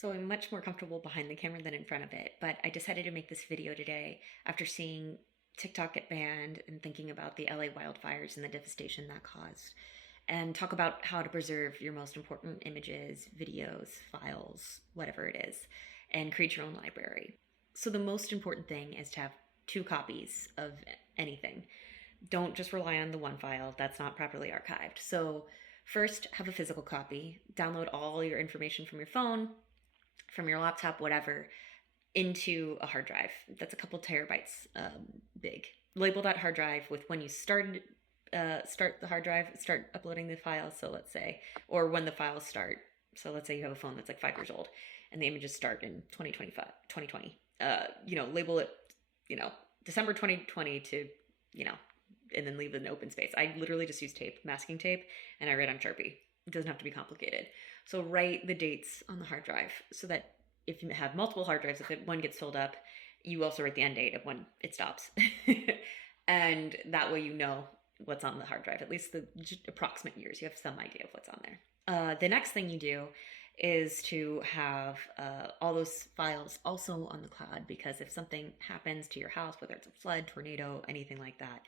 So I'm much more comfortable behind the camera than in front of it, but I decided to make this video today after seeing TikTok get banned and thinking about the LA wildfires and the devastation that caused, and talk about how to preserve your most important images, videos, files, whatever it is, and create your own library. So the most important thing is to have two copies of anything. Don't just rely on the one file that's not properly archived. So first, have a physical copy. Download all your information from your phone, from your laptop, whatever, into a hard drive that's a couple terabytes big. Label that hard drive with when you start the hard drive, start uploading the files. So let's say, or when the files start. So let's say you have a phone that's like 5 years old and the images start in 2020. Label it, December 2020 to, and then leave an open space. I literally just use tape, masking tape, and I write on Sharpie. It doesn't have to be complicated. So write the dates on the hard drive so that if you have multiple hard drives, if one gets filled up, you also write the end date of when it stops. And that way you know what's on the hard drive, at least the approximate years. You have some idea of what's on there. The next thing you do is to have all those files also on the cloud, because if something happens to your house, whether it's a flood, tornado, anything like that,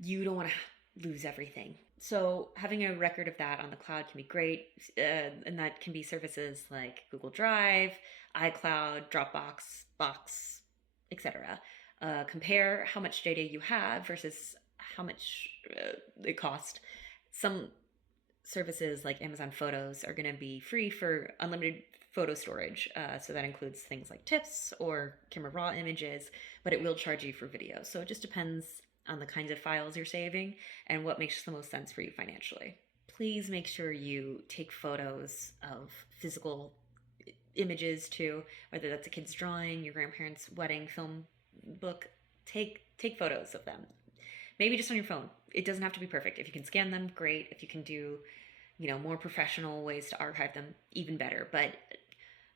you don't want to lose everything. So having a record of that on the cloud can be great, and that can be services like Google Drive, iCloud, Dropbox, Box, etc. Compare how much data you have versus how much it costs. Some services like Amazon Photos are going to be free for unlimited photo storage. So that includes things like TIFFs or camera raw images, but it will charge you for video. So it just depends on the kinds of files you're saving and what makes the most sense for you financially. Please make sure you take photos of physical images too, whether that's a kid's drawing, your grandparents' wedding film book. Take photos of them. Maybe just on your phone. It doesn't have to be perfect. If you can scan them, great. If you can do, more professional ways to archive them, even better. But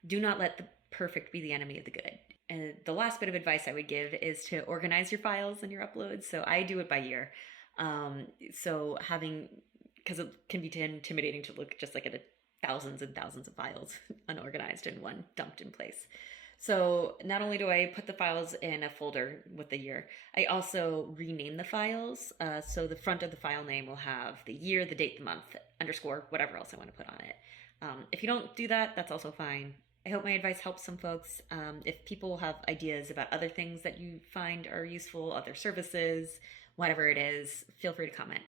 do not let the perfect be the enemy of the good. And the last bit of advice I would give is to organize your files and your uploads. So I do it by year. Because it can be intimidating to look just like at thousands and thousands of files unorganized in one, dumped in place. So not only do I put the files in a folder with the year, I also rename the files. So the front of the file name will have the year, the date, the month, underscore, whatever else I want to put on it. If you don't do that, that's also fine. I hope my advice helps some folks. If people have ideas about other things that you find are useful, other services, whatever it is, feel free to comment.